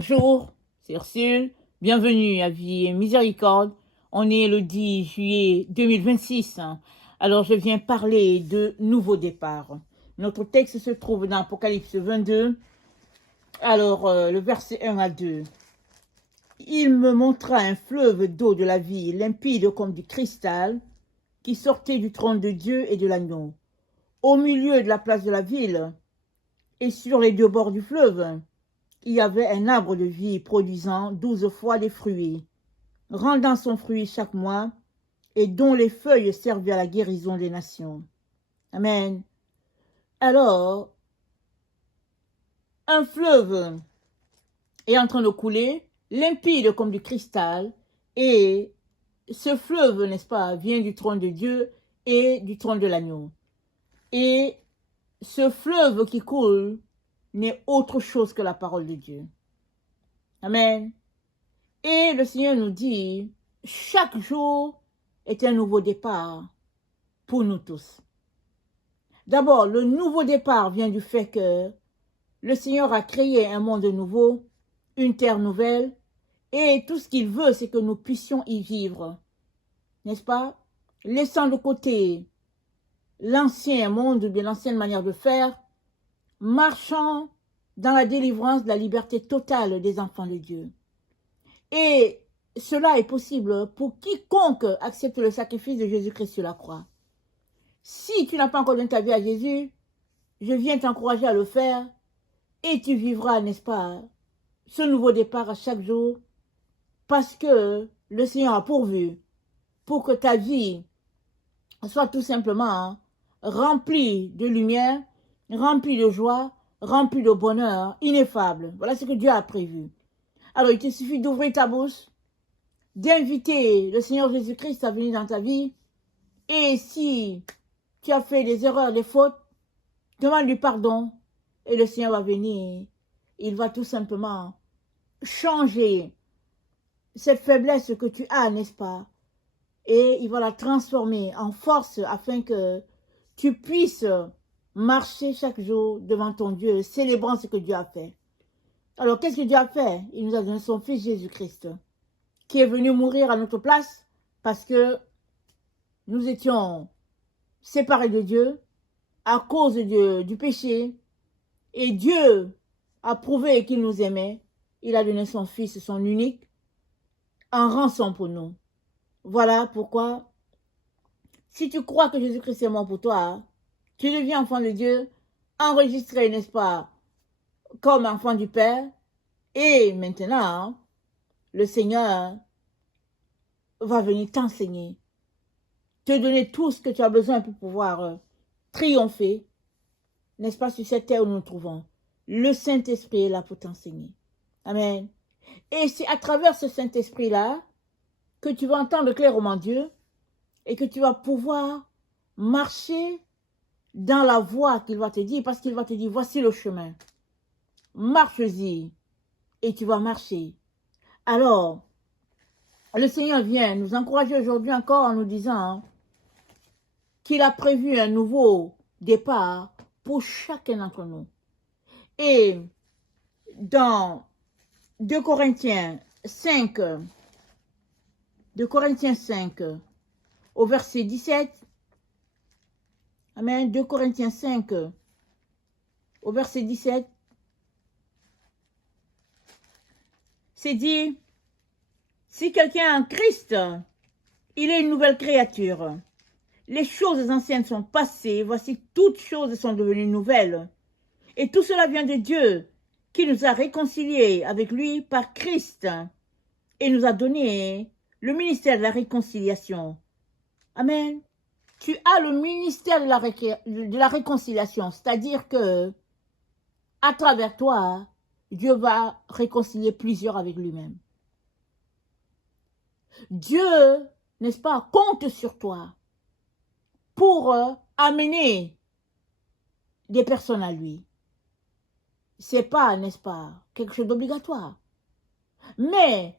Bonjour, c'est Ursule. Bienvenue à Vie et Miséricorde. On est le 10 juillet 2026. Alors, je viens parler de nouveau départ. Notre texte se trouve dans Apocalypse 22. Alors, le verset 1 à 2. Il me montra un fleuve d'eau de la vie, limpide comme du cristal, qui sortait du trône de Dieu et de l'agneau. Au milieu de la place de la ville, et sur les deux bords du fleuve, il y avait un arbre de vie produisant 12 fois des fruits, rendant son fruit chaque mois, et dont les feuilles servaient à la guérison des nations. Amen. Alors, un fleuve est en train de couler, limpide comme du cristal, et ce fleuve, n'est-ce pas, vient du trône de Dieu et du trône de l'agneau. Et ce fleuve qui coule n'est autre chose que la parole de Dieu. Amen. Et le Seigneur nous dit, chaque jour est un nouveau départ pour nous tous. D'abord, le nouveau départ vient du fait que le Seigneur a créé un monde nouveau, une terre nouvelle, et tout ce qu'il veut, c'est que nous puissions y vivre. N'est-ce pas? Laissant de côté l'ancien monde, ou bien l'ancienne manière de faire, marchant dans la délivrance de la liberté totale des enfants de Dieu. Et cela est possible pour quiconque accepte le sacrifice de Jésus-Christ sur la croix. Si tu n'as pas encore donné ta vie à Jésus, je viens t'encourager à le faire et tu vivras, n'est-ce pas, ce nouveau départ à chaque jour parce que le Seigneur a pourvu pour que ta vie soit tout simplement remplie de lumière, remplie de joie, remplie de bonheur ineffable. Voilà ce que Dieu a prévu. Alors, il te suffit d'ouvrir ta bouche, d'inviter le Seigneur Jésus-Christ à venir dans ta vie. Et si tu as fait des erreurs, des fautes, demande-lui pardon. Et le Seigneur va venir. Il va tout simplement changer cette faiblesse que tu as, n'est-ce pas? Et il va la transformer en force afin que tu puisses marcher chaque jour devant ton Dieu, célébrant ce que Dieu a fait. Alors, qu'est-ce que Dieu a fait? Il nous a donné son Fils Jésus-Christ, qui est venu mourir à notre place parce que nous étions séparés de Dieu à cause du péché. Et Dieu a prouvé qu'il nous aimait. Il a donné son Fils, son unique, en rançon pour nous. Voilà pourquoi, si tu crois que Jésus-Christ est mort pour toi, tu deviens enfant de Dieu, enregistré, n'est-ce pas, comme enfant du Père. Et maintenant, le Seigneur va venir t'enseigner, te donner tout ce que tu as besoin pour pouvoir triompher, n'est-ce pas, sur cette terre où nous nous trouvons. Le Saint-Esprit est là pour t'enseigner. Amen. Et c'est à travers ce Saint-Esprit-là que tu vas entendre clairement Dieu et que tu vas pouvoir marcher dans la voie qu'il va te dire, parce qu'il va te dire, voici le chemin. Marche-y et tu vas marcher. Alors, le Seigneur vient nous encourager aujourd'hui encore en nous disant qu'il a prévu un nouveau départ pour chacun d'entre nous. Et dans 2 Corinthiens 5, au verset 17, Amen, 2 Corinthiens 5, au verset 17, c'est dit, si quelqu'un est en Christ, il est une nouvelle créature. Les choses anciennes sont passées, voici toutes choses sont devenues nouvelles. Et tout cela vient de Dieu, qui nous a réconciliés avec lui par Christ et nous a donné le ministère de la réconciliation. Amen. Tu as le ministère de la réconciliation, c'est-à-dire que à travers toi, Dieu va réconcilier plusieurs avec lui-même. Dieu, n'est-ce pas, compte sur toi pour amener des personnes à lui. C'est pas, n'est-ce pas, quelque chose d'obligatoire. Mais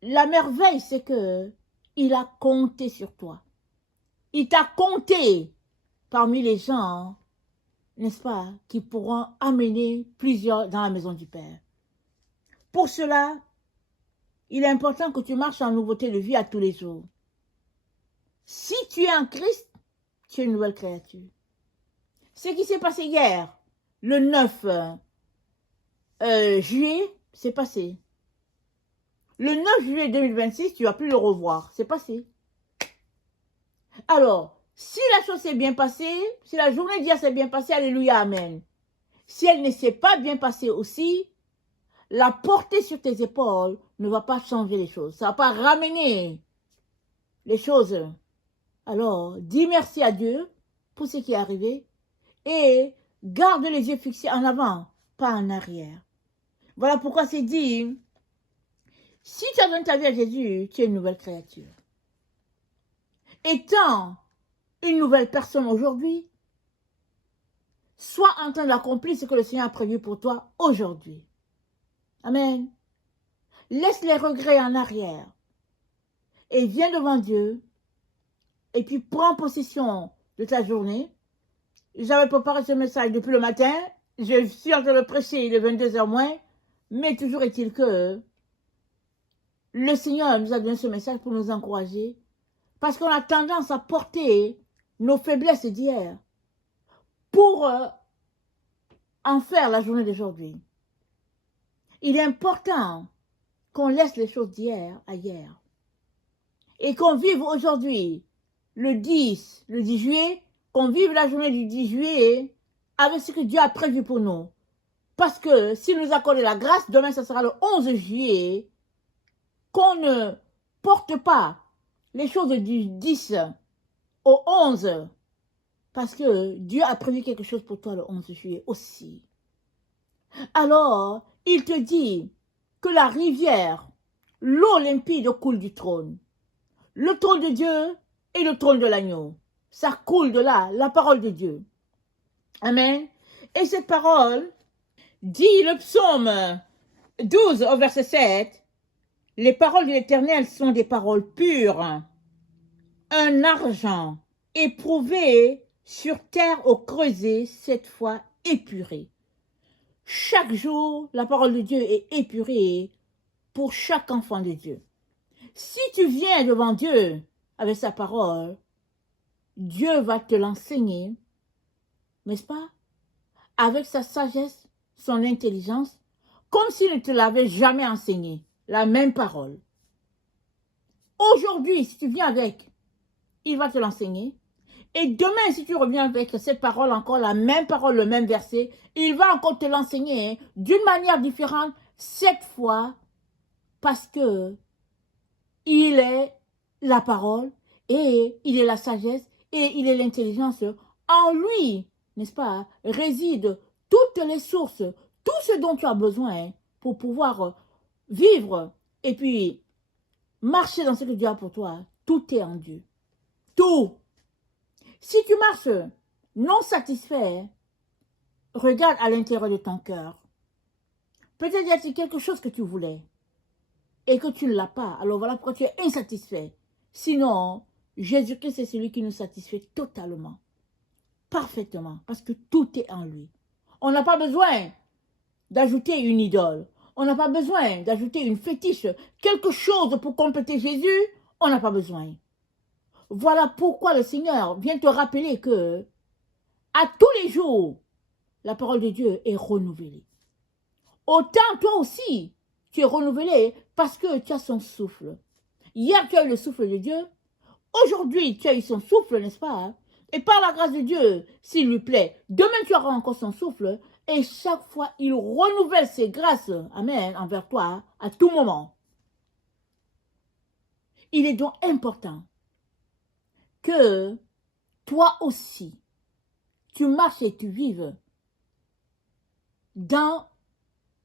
la merveille, c'est que il a compté sur toi. Il t'a compté parmi les gens, n'est-ce pas, qui pourront amener plusieurs dans la maison du Père. Pour cela, il est important que tu marches en nouveauté de vie à tous les jours. Si tu es en Christ, tu es une nouvelle créature. Ce qui s'est passé hier, le 9 juillet, c'est passé. Le 9 juillet 2026, tu ne vas plus le revoir. C'est passé. Alors, si la chose s'est bien passée, si la journée d'hier s'est bien passée, alléluia, amen. Si elle ne s'est pas bien passée aussi, la portée sur tes épaules ne va pas changer les choses. Ça ne va pas ramener les choses. Alors, dis merci à Dieu pour ce qui est arrivé et garde les yeux fixés en avant, pas en arrière. Voilà pourquoi c'est dit, si tu as donné ta vie à Jésus, tu es une nouvelle créature. Étant une nouvelle personne aujourd'hui, sois en train d'accomplir ce que le Seigneur a prévu pour toi aujourd'hui. Amen. Laisse les regrets en arrière et viens devant Dieu et puis prends possession de ta journée. J'avais préparé ce message depuis le matin, je suis en train de prêcher, il est 22h moins, mais toujours est-il que le Seigneur nous a donné ce message pour nous encourager parce qu'on a tendance à porter nos faiblesses d'hier pour en faire la journée d'aujourd'hui. Il est important qu'on laisse les choses d'hier à hier et qu'on vive aujourd'hui, le 10 juillet, qu'on vive la journée du 10 juillet avec ce que Dieu a prévu pour nous. Parce que s'il nous accorde la grâce, demain ce sera le 11 juillet, qu'on ne porte pas les choses du 10 au 11, parce que Dieu a prévu quelque chose pour toi le 11 juillet aussi. Alors, il te dit que la rivière, l'eau limpide coule du trône. Le trône de Dieu et le trône de l'agneau. Ça coule de là, la parole de Dieu. Amen. Et cette parole dit le psaume 12 au verset 7, les paroles de l'Éternel sont des paroles pures, un argent éprouvé sur terre au creuset, cette fois épuré. Chaque jour, la parole de Dieu est épurée pour chaque enfant de Dieu. Si tu viens devant Dieu avec sa parole, Dieu va te l'enseigner, n'est-ce pas? Avec sa sagesse, son intelligence, comme s'il ne te l'avait jamais enseigné, la même parole. Aujourd'hui, si tu viens avec, il va te l'enseigner. Et demain, si tu reviens avec cette parole, encore la même parole, le même verset, il va encore te l'enseigner d'une manière différente, cette fois, parce que il est la parole, et il est la sagesse, et il est l'intelligence. En lui, n'est-ce pas, résident toutes les sources, tout ce dont tu as besoin pour pouvoir vivre et puis marcher dans ce que Dieu a pour toi. Tout est en Dieu. Tout. Si tu marches non satisfait, regarde à l'intérieur de ton cœur. Peut-être y a-t-il quelque chose que tu voulais et que tu ne l'as pas. Alors voilà pourquoi tu es insatisfait. Sinon, Jésus-Christ est celui qui nous satisfait totalement, parfaitement, parce que tout est en lui. On n'a pas besoin d'ajouter une idole. On n'a pas besoin d'ajouter une fétiche, quelque chose pour compléter Jésus. On n'a pas besoin. Voilà pourquoi le Seigneur vient te rappeler que à tous les jours, la parole de Dieu est renouvelée. Autant toi aussi, tu es renouvelé parce que tu as son souffle. Hier, tu as eu le souffle de Dieu. Aujourd'hui, tu as eu son souffle, n'est-ce pas? Et par la grâce de Dieu, s'il lui plaît, demain tu auras encore son souffle. Et chaque fois, il renouvelle ses grâces, amen, envers toi, à tout moment. Il est donc important que toi aussi, tu marches et tu vives dans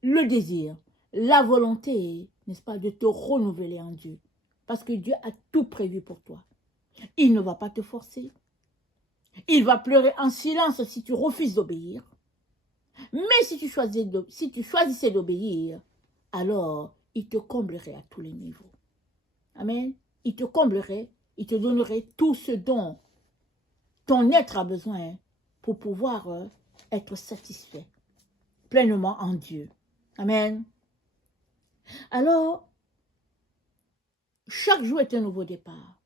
le désir, la volonté, n'est-ce pas, de te renouveler en Dieu. Parce que Dieu a tout prévu pour toi. Il ne va pas te forcer. Il va pleurer en silence si tu refuses d'obéir. Mais si tu choisissais d'obéir, alors il te comblerait à tous les niveaux. Amen. Il te comblerait, il te donnerait tout ce dont ton être a besoin pour pouvoir être satisfait pleinement en Dieu. Amen. Alors, chaque jour est un nouveau départ.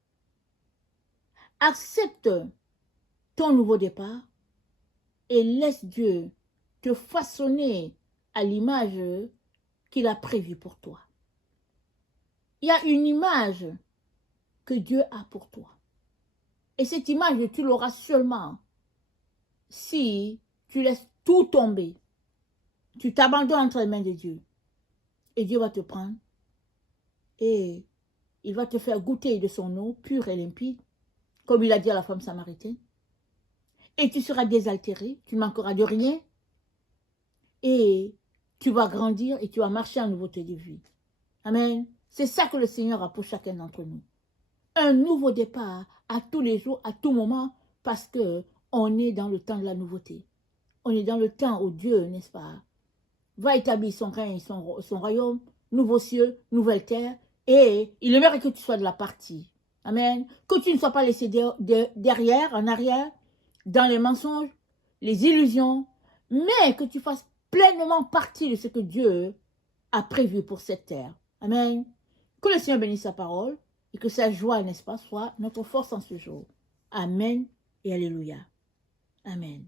Accepte ton nouveau départ et laisse Dieu te façonner à l'image qu'il a prévue pour toi. Il y a une image que Dieu a pour toi. Et cette image, tu l'auras seulement si tu laisses tout tomber. Tu t'abandonnes entre les mains de Dieu. Et Dieu va te prendre et il va te faire goûter de son eau pure et limpide, comme il a dit à la femme samaritaine. Et tu seras désaltéré, tu ne manqueras de rien. Et tu vas grandir et tu vas marcher en nouveauté de vie. Amen. C'est ça que le Seigneur a pour chacun d'entre nous. Un nouveau départ à tous les jours, à tout moment, parce que on est dans le temps de la nouveauté. On est dans le temps où Dieu, n'est-ce pas, va établir son règne, son royaume, nouveaux cieux, nouvelle terre, et il aimerait que tu sois de la partie. Amen. Que tu ne sois pas laissé derrière, en arrière, dans les mensonges, les illusions, mais que tu fasses pleinement partie de ce que Dieu a prévu pour cette terre. Amen. Que le Seigneur bénisse sa parole et que sa joie, n'est-ce pas, soit notre force en ce jour. Amen et alléluia. Amen.